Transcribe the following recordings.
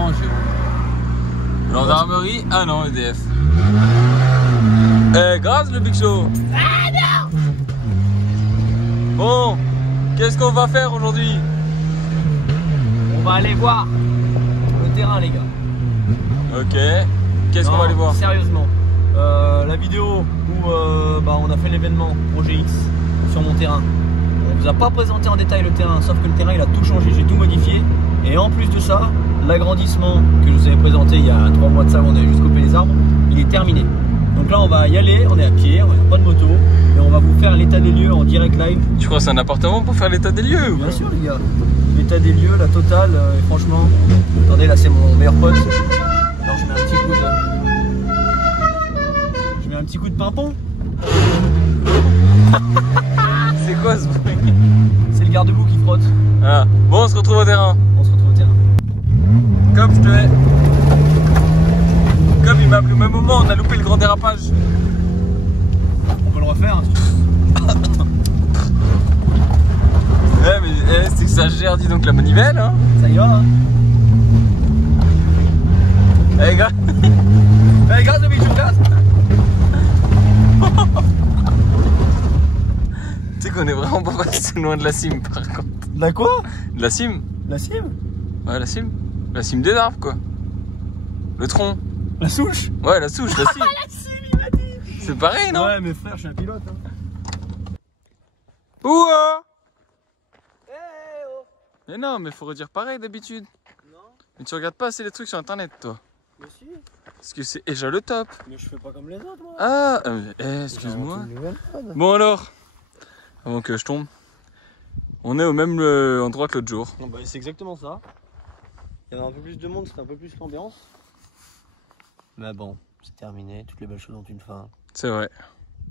changé. Gendarmerie, ah non, EDF. Grâce le Big Show. Ah non. Bon, qu'est-ce qu'on va faire aujourd'hui? On va aller voir le terrain, les gars. Ok. Qu'est-ce qu'on va aller voir? Sérieusement, la vidéo où on a fait l'événement Projet X sur mon terrain. On vous a pas présenté en détail le terrain, sauf que le terrain il a tout changé, j'ai tout modifié. Et en plus de ça, l'agrandissement que je vous avais présenté il y a 3 mois de ça, on avait juste coupé les arbres, il est terminé. Donc là on va y aller, on est à pied, on n'a pas de moto, et on va vous faire l'état des lieux en direct live. Tu crois que c'est un appartement pour faire l'état des lieux? Bien sûr les gars, l'état des lieux, la totale, et franchement, attendez là c'est mon meilleur pote. Alors je mets un petit coup de... Je mets un petit coup de pimpon. C'est quoi ce bruit? C'est le garde-boue qui frotte. Ah. Bon, on se retrouve au terrain. On se retrouve au terrain. Comme je te hais. Comme il m'a appelé au même moment, on a loupé le grand dérapage. On peut le refaire hein, si tu veux. Mais c'est que ça gère, dis donc, la manivelle. Hein. Ça y va hein. Eh gars. Hey, gaz de bichou, gaz. Tu sais qu'on est vraiment pas passé loin de la cime par contre. De la quoi? De la cime? La cime? Ouais, la cime. La cime des arbres quoi. Le tronc. La souche? Ouais, la souche, la cime. La cime, il m'a dit. C'est pareil, non? Ouais, mais frère, je suis un pilote. Hein. Ouah. Hey, oh. Mais non, mais faut redire pareil d'habitude. Non, Mais tu regardes pas assez les trucs sur internet, toi. mais si. Parce que c'est déjà le top. Mais je fais pas comme les autres, moi. Ah, excuse-moi. Bon alors, avant que je tombe, on est au même endroit que l'autre jour. Non, bah, c'est exactement ça. Il y avait un peu plus de monde, c'était un peu plus l'ambiance. Mais bon, c'est terminé, toutes les belles choses ont une fin. C'est vrai.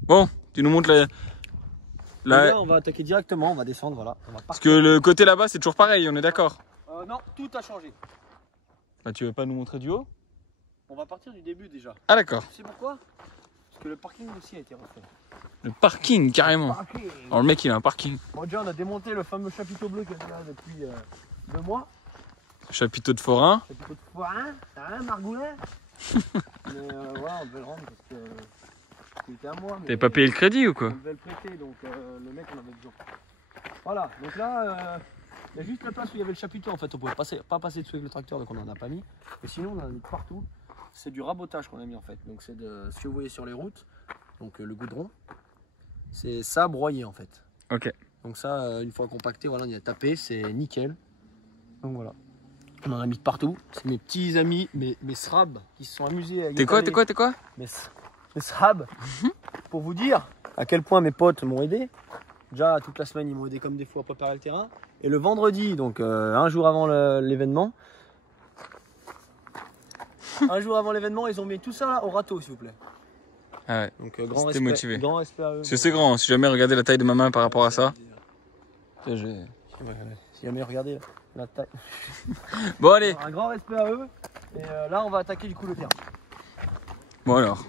Bon, tu nous montres la... Là, on va attaquer directement, on va descendre, voilà. On va Parce que le côté là-bas, c'est toujours pareil, on est d'accord? Non, tout a changé. Bah tu veux pas nous montrer du haut? On va partir du début déjà. Ah d'accord. Tu sais pourquoi? Parce que le parking aussi a été refait. Le parking, carrément. Alors le mec, il a un parking. Bon, déjà, on a démonté le fameux chapiteau bleu qui est là depuis 2 mois. Chapiteau de forain. Chapiteau de forain, hein, Margoulet. Mais voilà, on devait le rendre parce que c'était à moi. T'avais pas payé le crédit ou On quoi? devait le prêter, donc le mec, on avait besoin. Voilà, donc là, il y a juste la place où il y avait le chapiteau. En fait, on pouvait pas passer dessous avec le tracteur, donc on en a pas mis. Et sinon, on en a mis partout. C'est du rabotage qu'on a mis en fait. Donc, c'est de ce que vous voyez sur les routes, donc le goudron, c'est ça broyé en fait. Ok. Donc, ça, une fois compacté, voilà, on y a tapé, c'est nickel. Donc, voilà. On en a mis de partout. C'est mes petits amis, mes SRAB qui se sont amusés à T'es quoi? Mes SRAB. Pour vous dire à quel point mes potes m'ont aidé. Déjà, toute la semaine, ils m'ont aidé comme des fous à préparer le terrain. Et le vendredi, donc un jour avant l'événement, ils ont mis tout ça là, au râteau, s'il vous plaît. Ah ouais. Donc grand C'était respect, motivé. grand respect à eux. Parce que c'est grand, si jamais regardez la taille de ma main par rapport à ça. Si jamais regardez la taille. Bon allez. Un grand respect à eux. Et là, on va attaquer du coup le terrain. Bon alors.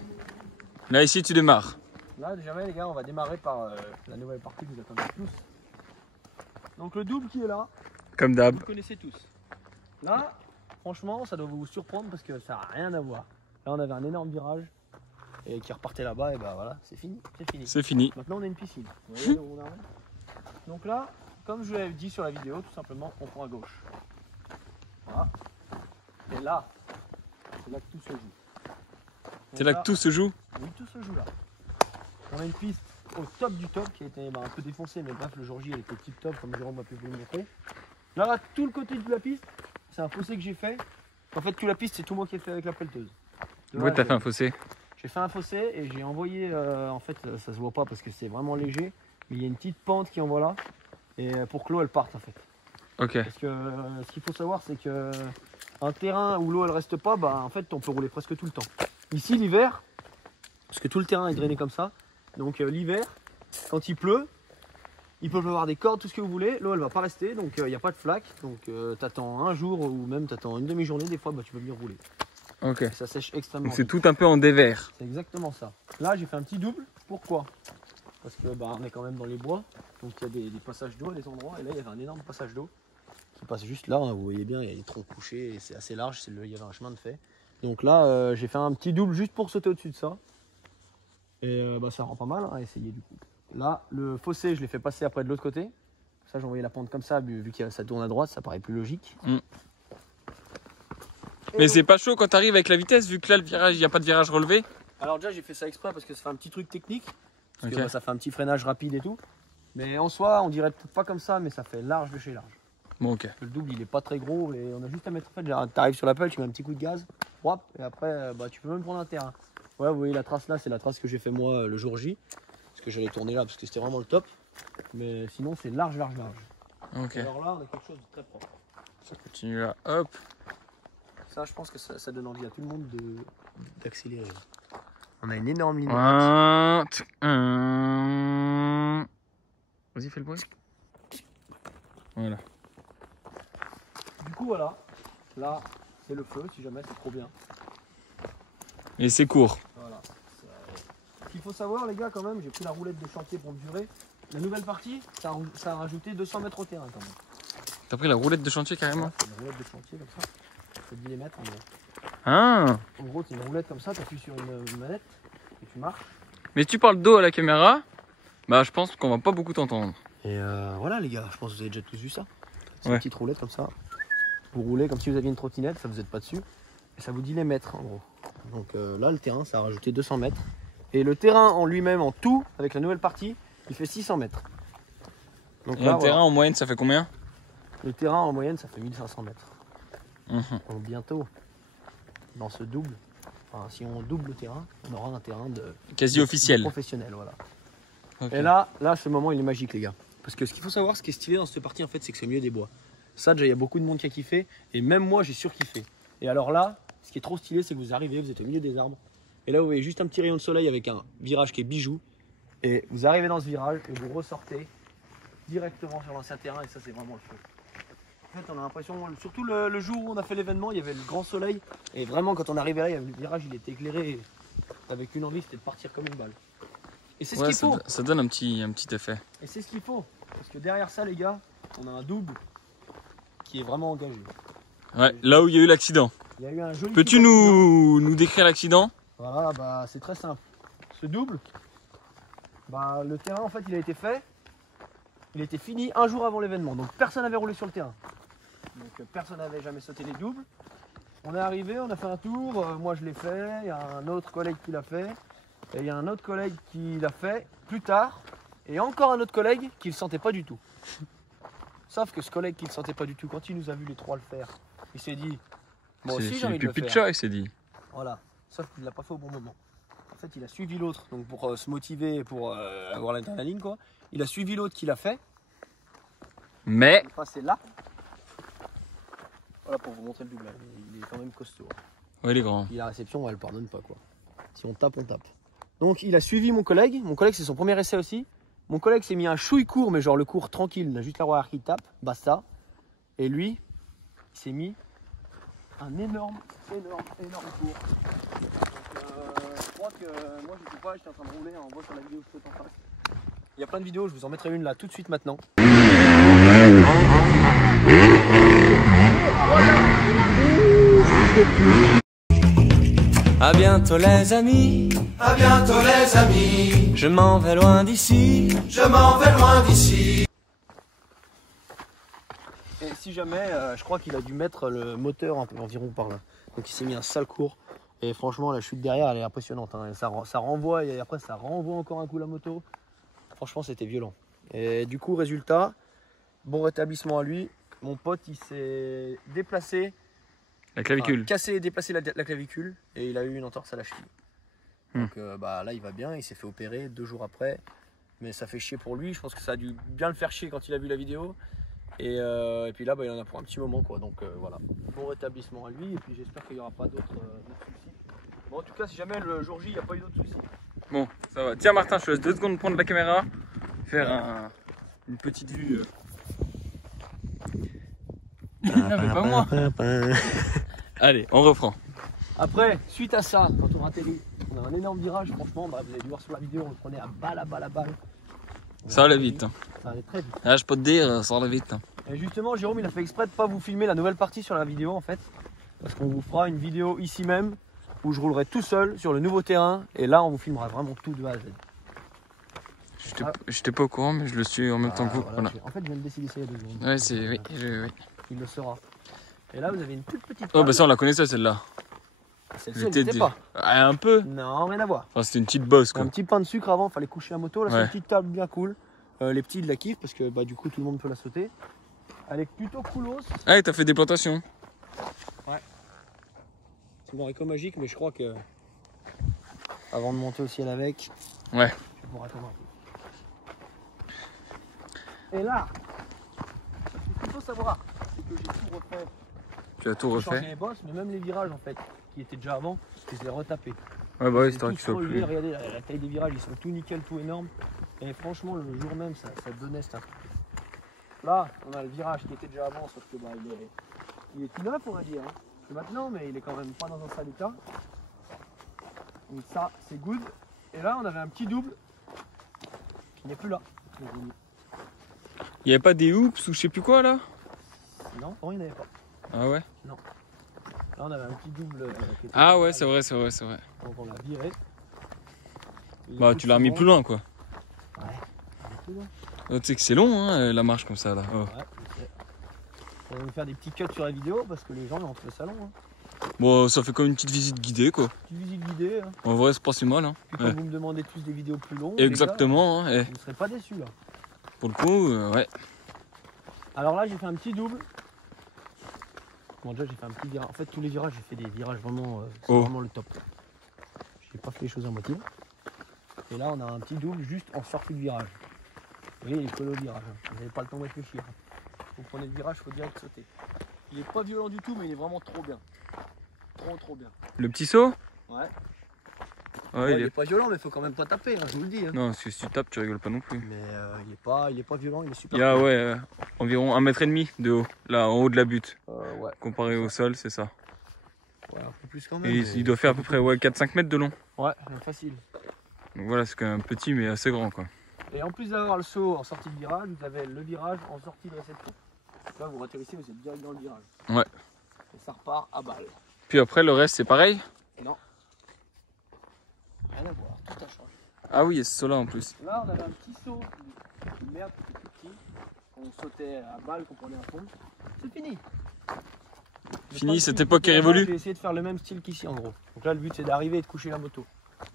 Là ici tu démarres. Là, jamais les gars, on va démarrer par la nouvelle partie que vous attendez tous. Donc le double qui est là, Comme d'hab. vous le connaissez tous. Là, franchement, ça doit vous surprendre parce que ça n'a rien à voir. Là, on avait un énorme virage et qui repartait là-bas et bah voilà, c'est fini. C'est fini. Maintenant, on a une piscine. Vous voyez où on arrive ? Donc là, comme je vous l'avais dit sur la vidéo, tout simplement, on prend à gauche. Voilà. Et là, c'est là que tout se joue. C'est là que tout se joue? Oui, tout se joue là. On a une piste au top du top qui a été un peu défoncée, mais bref, le jour J elle était tip top comme Jérôme a pu vous le montrer. Là, tout le côté de la piste, c'est un fossé que j'ai fait. En fait, toute la piste, c'est tout moi qui ai fait avec la pelleteuse. Ouais, t'as fait un fossé? J'ai fait un fossé et j'ai envoyé, en fait, ça se voit pas parce que c'est vraiment léger, mais il y a une petite pente qui envoie là, et pour que l'eau elle parte en fait. Ok. Parce que ce qu'il faut savoir, c'est que un terrain où l'eau elle reste pas, bah en fait, on peut rouler presque tout le temps. Ici, l'hiver, parce que tout le terrain est drainé comme ça, donc l'hiver, quand il pleut, il peut pleuvoir des cordes, tout ce que vous voulez, l'eau elle va pas rester, donc il n'y a pas de flaque, donc t'attends un jour ou même t'attends une demi-journée, des fois bah, tu peux venir rouler. Ok. Et ça sèche extrêmement Donc c'est vite. tout un peu en dévers. C'est exactement ça. Là j'ai fait un petit double, pourquoi? Parce que bah, on est quand même dans les bois, donc il y a des passages d'eau à des endroits, et là il y avait un énorme passage d'eau qui passe juste là, hein, vous voyez bien, il y a les troncs couchés et c'est assez large, il y avait un chemin de fait. Donc là, j'ai fait un petit double juste pour sauter au-dessus de ça. Et ça rend pas mal à essayer du coup. Là, le fossé, je l'ai fait passer après de l'autre côté. Ça, j'ai envoyé la pente comme ça, vu que ça tourne à droite, ça paraît plus logique. Mais c'est pas chaud quand t'arrives avec la vitesse, vu que là, le virage, il n'y a pas de virage relevé. Alors déjà, j'ai fait ça exprès parce que ça fait un petit truc technique. Parce que ça fait un petit freinage rapide et tout. Mais en soi, on dirait pas comme ça, mais ça fait large de chez large. Bon, ok. Le double, il est pas très gros et on a juste à mettre, en fait, t'arrives sur la pelle, tu mets un petit coup de gaz, et après, tu peux même prendre un terrain. Ouais, vous voyez la trace là, c'est la trace que j'ai fait moi le jour J. Parce que j'allais tourner là, parce que c'était vraiment le top. Mais sinon, c'est large. Ok. Alors là, on a quelque chose de très propre. Ça continue là, hop. Ça, je pense que ça donne envie à tout le monde d'accélérer. On a une énorme ligne. Vas-y, fais le bruit. Voilà. Du coup, voilà. Là, c'est le feu, si jamais, c'est trop bien. Et c'est court. Voilà. Ce qu'il faut savoir, les gars, quand même, j'ai pris la roulette de chantier pour mesurer. La nouvelle partie, ça a rajouté 200 mètres au terrain, quand même. T'as pris la roulette de chantier carrément? C'est une roulette de chantier comme ça. C'est 10 mm en gros. Ah. En gros, c'est une roulette comme ça, tu appuies sur une manette et tu marches. Mais tu parles dos à la caméra, bah je pense qu'on va pas beaucoup t'entendre. Et voilà les gars, je pense que vous avez déjà tous vu ça. C'est une petite roulette comme ça. Vous roulez comme si vous aviez une trottinette, ça vous êtes pas dessus. Et ça vous dit les mètres en gros. Donc là, le terrain, ça a rajouté 200 mètres. Et le terrain en lui-même, en tout, avec la nouvelle partie, il fait 600 mètres. Donc et là, le terrain en moyenne, ça fait combien? Le terrain en moyenne, ça fait 1500 mètres. Donc bientôt, dans ce double, enfin, si on double le terrain, on aura un terrain quasi officiel. Professionnel, voilà. Okay. Et là, ce moment, il est magique, les gars. Parce que ce qu'il faut savoir, ce qui est stylé dans cette partie, en fait, c'est que c'est au milieu des bois. Ça, déjà, il y a beaucoup de monde qui a kiffé. Et même moi, j'ai surkiffé. Et alors là, ce qui est trop stylé, c'est que vous arrivez, vous êtes au milieu des arbres. Et là, vous voyez juste un petit rayon de soleil avec un virage qui est bijou. Et vous arrivez dans ce virage et vous ressortez directement sur l'ancien terrain. Et ça, c'est vraiment le feu. En fait, on a l'impression, surtout le jour où on a fait l'événement, il y avait le grand soleil. Et vraiment, quand on arrivait là, le virage, il était éclairé. Avec une envie, c'était de partir comme une balle. Et c'est ce qu'il faut. Ça donne un petit effet. Et c'est ce qu'il faut. Parce que derrière ça, les gars, on a un double qui est vraiment engagé. Ouais, là où il y a eu l'accident. Il y a eu un joli. Peux-tu nous décrire l'accident? Voilà, bah c'est très simple. Ce double, bah le terrain en fait il a été fait. Il était fini un jour avant l'événement. Donc personne n'avait roulé sur le terrain. Donc personne n'avait jamais sauté les doubles. On est arrivé, on a fait un tour. Moi je l'ai fait. Il y a un autre collègue qui l'a fait. Et il y a un autre collègue qui l'a fait plus tard. Et encore un autre collègue qui ne le sentait pas du tout. Sauf que ce collègue qui ne le sentait pas du tout, quand il nous a vu les trois le faire, il s'est dit moi aussi j'ai envie de le faire. Il s'est dit. Voilà. Sauf qu'il ne l'a pas fait au bon moment. En fait, il a suivi l'autre, donc pour se motiver, pour avoir l'adrénaline, quoi. Il a suivi l'autre qui l'a fait. Mais. Il est passé là. Voilà pour vous montrer le double. Il est quand même costaud. Ouais, il est grand. Il a la réception, elle pardonne pas, quoi. Si on tape, on tape. Donc il a suivi mon collègue. Mon collègue, c'est son premier essai aussi. Mon collègue s'est mis un chouille court, mais genre le court tranquille. Il a juste la roue arrière qui tape, basta. Et lui, il s'est mis un énorme cours. Donc, je crois que moi je sais pas, j'étais en train de rouler, on voit sur la vidéo que je en face. Il y a plein de vidéos, je vous en mettrai une là tout de suite maintenant. À bientôt les amis, à bientôt les amis, je m'en vais loin d'ici, je m'en vais loin d'ici. Et si jamais, je crois qu'il a dû mettre le moteur environ par là. Donc il s'est mis un sale cours. Et franchement, la chute derrière, elle est impressionnante. Hein. Ça renvoie et après ça renvoie encore un coup la moto. Franchement, c'était violent. Et du coup, résultat, bon rétablissement à lui. Mon pote, il s'est déplacé. La clavicule. Cassé et déplacé la clavicule. Et il a eu une entorse à la cheville. Donc bah, là, il va bien. Il s'est fait opérer 2 jours après. Mais ça fait chier pour lui. Je pense que ça a dû bien le faire chier quand il a vu la vidéo. Et puis là, bah, il en a pour un petit moment, quoi. Donc voilà, bon rétablissement à lui. Et puis j'espère qu'il n'y aura pas d'autres soucis. Bon, en tout cas, si jamais le jour J, il n'y a pas eu d'autres soucis. Bon, ça va. Tiens, Martin, je te laisse 2 secondes prendre la caméra, faire une petite vue. Non, mais pas moi. Allez, on reprend. Après, suite à ça, quand on atterrit, on a un énorme virage. Franchement, bah, vous avez dû voir sur la vidéo, on le prenait à balle. Ça allait vite. Hein. Ça allait très vite. Ah, je peux te dire, ça allait vite. Hein. Et justement, Jérôme, il a fait exprès de pas vous filmer la nouvelle partie sur la vidéo en fait. Parce qu'on vous fera une vidéo ici même où je roulerai tout seul sur le nouveau terrain. Et là, on vous filmera vraiment tout de A à Z. J'étais pas au courant, mais je le suis en même temps que vous. Voilà. En fait, je viens de décider ça il y a 2 secondes. Ouais, c'est. Oui, oui. Il le sera. Et là, vous avez une toute petite. Oh, bah ça, on la connaissait celle-là. Celle-ci, elle n'était pas. Ah, un peu. Non, rien à voir. Enfin, c'était une petite bosse quoi. Un petit pain de sucre avant, fallait coucher la moto. Là, c'est Ouais. une petite table bien cool. Les petits de la kiffent parce que bah, du coup, tout le monde peut la sauter. Elle est plutôt coolos. Ah, et t'as fait des plantations. C'est mon réco magique, mais je crois que avant de monter au ciel avec, Ouais. je pourrais attendre un peu. Et là, ce qu'il faut savoir, c'est que j'ai tout refait. Tu as tout J'ai changé refait. les bosses, mais même les virages en fait, qui étaient déjà avant, je les ai retapés. Ouais, bah ouais, Ils c'est sont vrai tous qu'ils soient relevés, plus. regardez la taille des virages, ils sont tout nickel, tout énorme. Et franchement, le jour même, ça donnait ça. Là, on a le virage qui était déjà avant, sauf que bah, il est tout neuf, on va dire. Hein. C'est maintenant, mais il est quand même pas dans un sale état. Donc ça, c'est good. Et là, on avait un petit double qui n'est plus là. Il y avait pas des hoops ou je sais plus quoi là? Non, il n'y en avait pas. Ah ouais? Là, on avait un petit double. Qui était Ah pas ouais, mal. c'est vrai, c'est vrai, c'est vrai. Donc on l'a viré. Bah, tu l'as remis plus loin quoi. Ouais, il est plus loin. Oh, tu sais que c'est long hein, la marche comme ça là. Oh. Ouais, je sais. On va faire des petits cuts sur la vidéo parce que les gens ils ont trouvé ça long. Hein. Bon, ça fait comme une petite visite guidée quoi. Petite visite guidée. Hein. En vrai, c'est pas si mal. Hein. Puis quand Ouais. vous me demandez tous des vidéos plus longues, Exactement. Hein, les gars, vous ne serez pas déçus là. pour le coup, ouais. Alors là, j'ai fait un petit double. Bon, déjà, j'ai fait un petit virage. En fait, tous les virages, j'ai fait des virages vraiment. C'est Oh. vraiment le top. J'ai pas fait les choses à moitié. Et là, on a un petit double juste en sortie de virage. Vous voyez, il est collé au virage. Hein. Vous n'avez pas le temps de réfléchir. Vous prenez le virage, il faut direct sauter. Il est pas violent du tout, mais il est vraiment trop bien. Trop bien. Le petit saut? Ouais. Ouais, Il est pas violent, mais il faut quand même pas taper, hein, je vous le dis. Hein. Non, parce que si tu tapes, tu rigoles pas non plus. Mais il est pas violent, il est super. Il y a ouais, environ 1,5 m de haut, là en haut de la butte. Ouais. Comparé au sol, c'est ça. Ouais, un peu plus quand même. Et mais- il doit faire à peu près ouais, 4-5 mètres de long. Ouais, facile. Donc voilà, c'est quand même petit mais assez grand quoi. Et en plus d'avoir le saut en sortie de virage, vous avez le virage en sortie de réception. Là, vous atterrissez, vous êtes direct dans le virage. Ouais. Et ça repart à balle. Puis après, le reste, c'est pareil? Non. Rien à voir, tout a changé. Ah oui, il y a ce saut-là en plus. Là, on avait un petit saut de merde qui était tout petit. On sautait à balle, qu'on prenait à fond. C'est fini. Fini, J'ai pas cette pu époque est sauter à balle, révolue. J'ai essayé de faire le même style qu'ici en gros. Donc là, le but c'est d'arriver et de coucher la moto.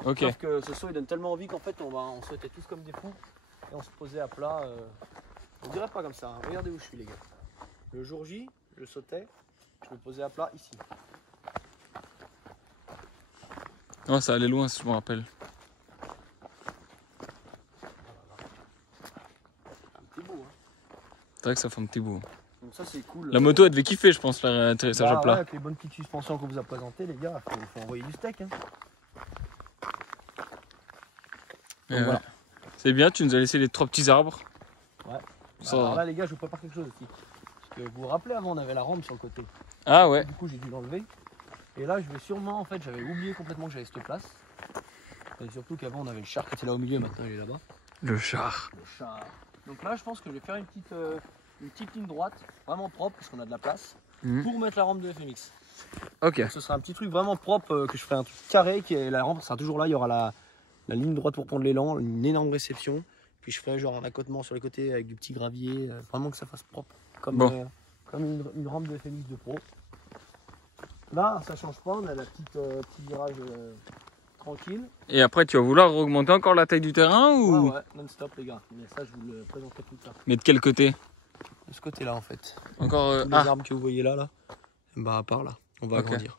Ok. Sauf que ce saut il donne tellement envie qu'en fait on sautait tous comme des fous et on se posait à plat. On dirait pas comme ça, hein. Regardez où je suis les gars. Le jour J, je sautais, je me posais à plat ici. Non, ça allait loin, si je me rappelle. Un petit bout. Hein. C'est vrai que ça fait un petit bout. Donc ça c'est cool. La moto, elle devait kiffer, je pense, faire un atterrissage à Ouais, plat. avec les bonnes petites suspensions qu'on vous a présentées les gars, faut envoyer du steak. Hein. Donc, voilà. C'est bien, tu nous as laissé les 3 petits arbres. Ouais. Ça- Alors là les gars je vous prépare quelque chose aussi. Parce que vous vous rappelez avant on avait la rampe sur le côté. Ah ouais. Du coup j'ai dû l'enlever. Et là je vais sûrement en fait j'avais oublié complètement que j'avais cette place. Et surtout qu'avant on avait le char qui était là au milieu, maintenant il est là-bas. Le char. Le char. Donc là je pense que je vais faire une petite ligne droite, vraiment propre parce qu'on a de la place, Mhm. pour mettre la rampe de FMX. Ok. Donc ce sera un petit truc vraiment propre que je ferai un truc carré, qui est, la rampe sera toujours là, il y aura la ligne droite pour prendre l'élan, une énorme réception. Puis je ferai genre un accotement sur les côtés avec du petit gravier, vraiment que ça fasse propre, comme, Bon. comme une rampe de FMX de pro. Là, ça change pas, on a la petit virage tranquille. Et après, tu vas vouloir augmenter encore la taille du terrain ou Ouais, non-stop les gars, mais ça je vous le présenterai plus tard. Mais de quel côté? De ce côté-là en fait. Encore. Tous les arbres que vous voyez là, bah à part là, on va Ok. agrandir.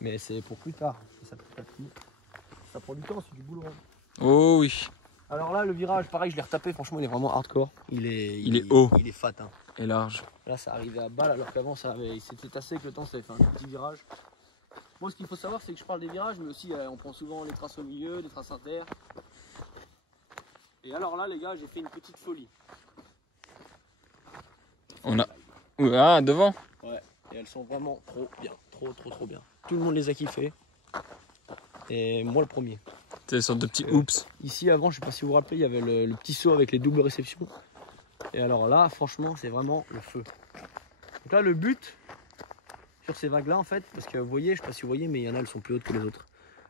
Mais c'est pour plus tard, ça petit à petit. Ça prend du temps, c'est du boulot. Hein. Oh oui. Alors là, le virage, pareil, je l'ai retapé, franchement, il est vraiment hardcore. Il est haut. Il est fat. Hein. Et large. Là, ça arrivait à balle, alors qu'avant, il s'était tassé avec le temps, ça avait fait un petit virage. Moi, ce qu'il faut savoir, c'est que je parle des virages, mais aussi, on prend souvent les traces au milieu, les traces inter. Et alors là, les gars, j'ai fait une petite folie. On a. Ah, devant. Ouais, et elles sont vraiment trop bien, trop bien. Tout le monde les a kiffées. Et moi le premier. C'était une sorte de petit oups. Ici avant, je sais pas si vous vous rappelez, il y avait le petit seau avec les doubles réceptions. Et alors là, franchement, c'est vraiment le feu. Donc là, le but sur ces vagues-là, en fait, parce que vous voyez, je sais pas si vous voyez, mais il y en a, elles sont plus hautes que les autres.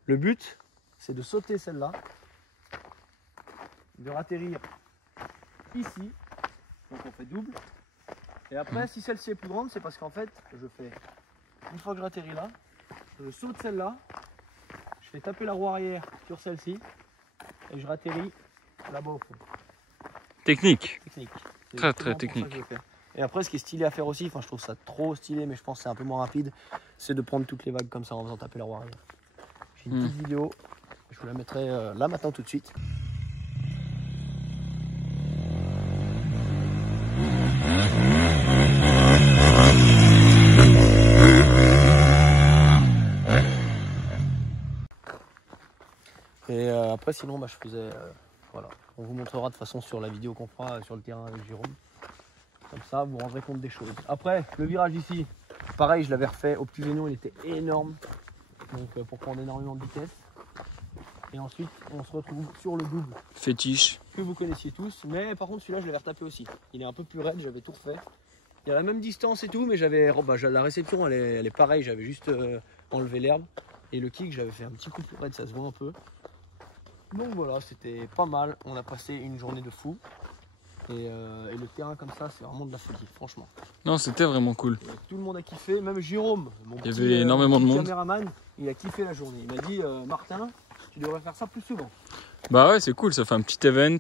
Le but, c'est de sauter celle-là, de ratterrir ici, donc on fait double. Et après, si celle-ci est plus grande, c'est parce qu'en fait, je fais, une fois que je ratterris là, je saute celle-là, je fais taper la roue arrière sur celle-ci, et je ratterris là-bas au fond. Technique. Technique. Très, très C'est pour ça technique. que je le fais. Et après, ce qui est stylé à faire aussi, enfin je trouve ça trop stylé, mais je pense que c'est un peu moins rapide, c'est de prendre toutes les vagues comme ça en faisant taper la roue arrière. J'ai une petite vidéo, je vous la mettrai là maintenant tout de suite. Et après sinon je faisais voilà, on vous montrera de toute façon sur la vidéo qu'on fera sur le terrain avec Jérôme. Comme ça vous vous rendrez compte des choses. Après le virage ici, pareil je l'avais refait au petit vélo, il était énorme. Donc pour prendre énormément de vitesse. Et ensuite on se retrouve sur le double Fétiche. que vous connaissiez tous. Mais par contre celui-là je l'avais retapé aussi. Il est un peu plus raide, j'avais tout refait. Il y a la même distance et tout, mais j'avais la réception elle est pareille, j'avais juste enlevé l'herbe. Et le kick j'avais fait un petit coup plus raide, ça se voit un peu. Donc voilà, c'était pas mal, on a passé une journée de fou. Et le terrain comme ça, c'est vraiment de la folie, franchement. Non, c'était vraiment cool. Et tout le monde a kiffé, même Jérôme, mon Il y avait énormément de monde. caméraman, il a kiffé la journée. Il m'a dit, Martin, tu devrais faire ça plus souvent. Bah ouais, c'est cool, ça fait un petit event.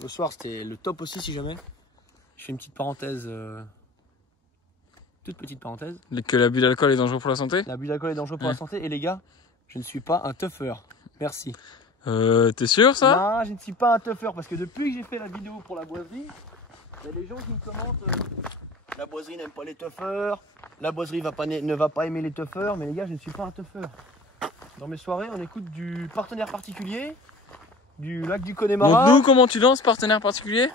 Le soir, c'était le top aussi, si jamais. Je fais une petite parenthèse, toute petite parenthèse. Que l'abus d'alcool est dangereux pour la santé. L'abus d'alcool est dangereux pour la santé. Et les gars, je ne suis pas un tougher. Merci. T'es sûr ça? Non, je ne suis pas un tougher parce que depuis que j'ai fait la vidéo pour la boiserie, il y a des gens qui me commentent la boiserie n'aime pas les toughers, la boiserie ne va pas aimer les toughers, mais les gars, je ne suis pas un tougher. Dans mes soirées, on écoute du partenaire particulier, du lac du Connemara. Montre-nous comment tu danses, partenaire particulier.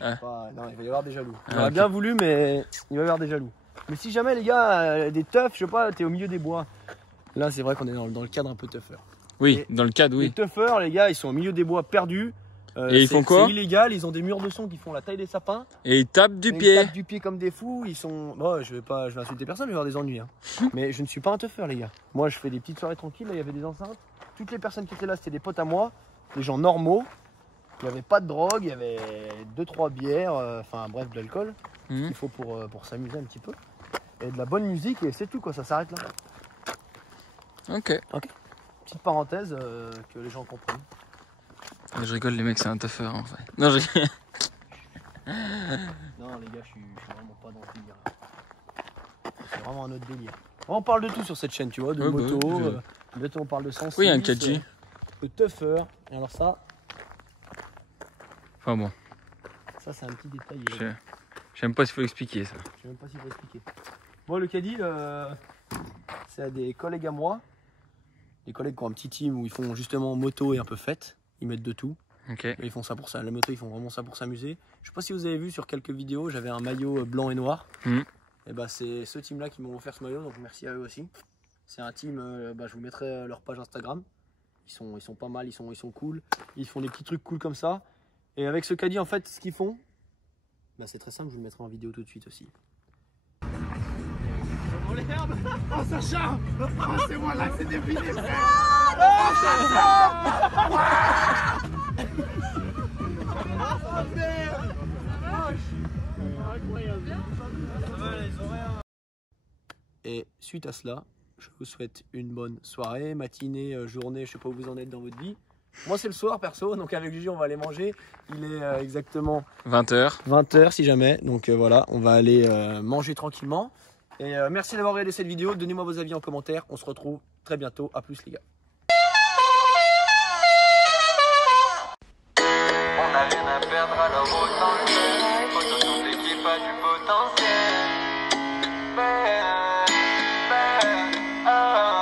Non, il va y avoir des jaloux. Ah, J'aurais ok. bien voulu, mais il va y avoir des jaloux. Mais si jamais, les gars, des toughs, je sais pas, t'es au milieu des bois. Là, c'est vrai qu'on est dans le cadre un peu tougher. Oui, Et dans le cadre, Les oui. toughers, les gars, ils sont au milieu des bois perdus. Et ils font quoi? C'est illégal, ils ont des murs de son qui font la taille des sapins. Et ils tapent du Ils pied. tapent du pied comme des fous. Ils sont. Bon, je vais insulter personne, je vais avoir des ennuis. Hein. Mais je ne suis pas un tougher, les gars. Moi, je fais des petites soirées tranquilles. Là, il y avait des enceintes. Toutes les personnes qui étaient là, c'était des potes à moi, des gens normaux. Il n'y avait pas de drogue, il y avait 2-3 bières, enfin bref, de l'alcool. Mhm. Il faut pour s'amuser un petit peu. Et de la bonne musique, et c'est tout, quoi. Ça s'arrête là. Ok. Petite parenthèse que les gens comprennent. Je rigole, les mecs, c'est un tougher en fait. Non, je... Non, les gars, je suis vraiment pas dans ce délire. C'est vraiment un autre délire. On parle de tout sur cette chaîne, tu vois, de Ouais, moto, bah, bientôt on parle de sens. Oui, un 4G. De tougher. Et alors ça Enfin bon, c'est un petit détail. je sais même pas s'il faut expliquer ça. Je sais même pas s'il faut expliquer. Bon, le caddie, c'est à des collègues à moi. Des collègues qui ont un petit team où ils font justement moto et un peu fête. Ils mettent de tout. Ok. Et ils font ça pour ça. La moto, ils font vraiment ça pour s'amuser. Je sais pas si vous avez vu sur quelques vidéos, j'avais un maillot blanc et noir. Mhm. Et bah, c'est ce team-là qui m'ont offert ce maillot, donc merci à eux aussi. C'est un team, je vous mettrai leur page Instagram. Ils sont pas mal, ils sont cool. Ils font des petits trucs cool comme ça. Et avec ce caddie, en fait, ce qu'ils font, bah, c'est très simple, je vous le mettrai en vidéo tout de suite aussi. Oh Sacha, c'est moi là, c'est défilé, Et suite à cela, je vous souhaite une bonne soirée, matinée, journée, je sais pas où vous en êtes dans votre vie. Moi c'est le soir perso, donc avec Gigi on va aller manger. Il est exactement 20h. 20h si jamais, donc voilà, on va aller manger tranquillement. Et merci d'avoir regardé cette vidéo, donnez-moi vos avis en commentaire, on se retrouve très bientôt, à plus les gars. On n'a rien à perdre alors autant le faire. Autant toute l'équipe a du potentiel.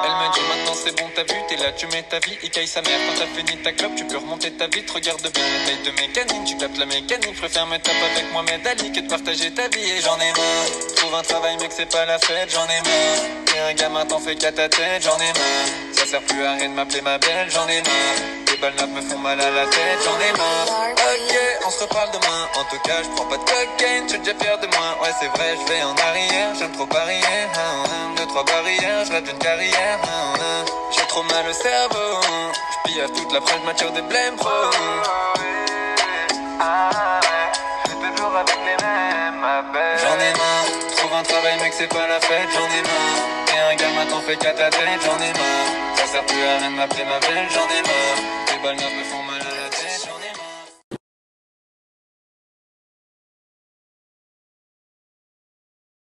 Elle me dit maintenant c'est bon t'as vu, t'es là, tu mets ta vie, écaille sa mère. Quand t'as fini ta clope, tu peux remonter ta vitre. Regarde bien la taille de mes canines, tu captes la mécanique. Préfère me taper avec moi mes dali que de partager ta vie. Et j'en ai marre, trouve un travail mec c'est pas la fête, j'en ai marre. T'es un gamin, t'en fais qu'à ta tête, j'en ai marre. Ça sert plus à rien de m'appeler ma belle, j'en ai marre. Les balles me font mal à la tête, j'en ai marre. Ok, on se reparle demain. En tout cas, je prends pas de cocaïne, je suis déjà fier de moi. Ouais, c'est vrai, je vais en arrière, j'aime trop parier. 2-3 barrières, je rêve d'une carrière. J'ai trop mal au cerveau, je pille à toute la presse, mature des blèmes pro. Je fais toujours avec les mêmes, ma belle. J'en ai marre, trouve un travail, mec, c'est pas la fête, j'en ai marre. T'es un gamin, t'en fais qu'à ta tête, j'en ai marre. Ça sert plus à rien de m'appeler ma belle, j'en ai marre. Les balles me font mal.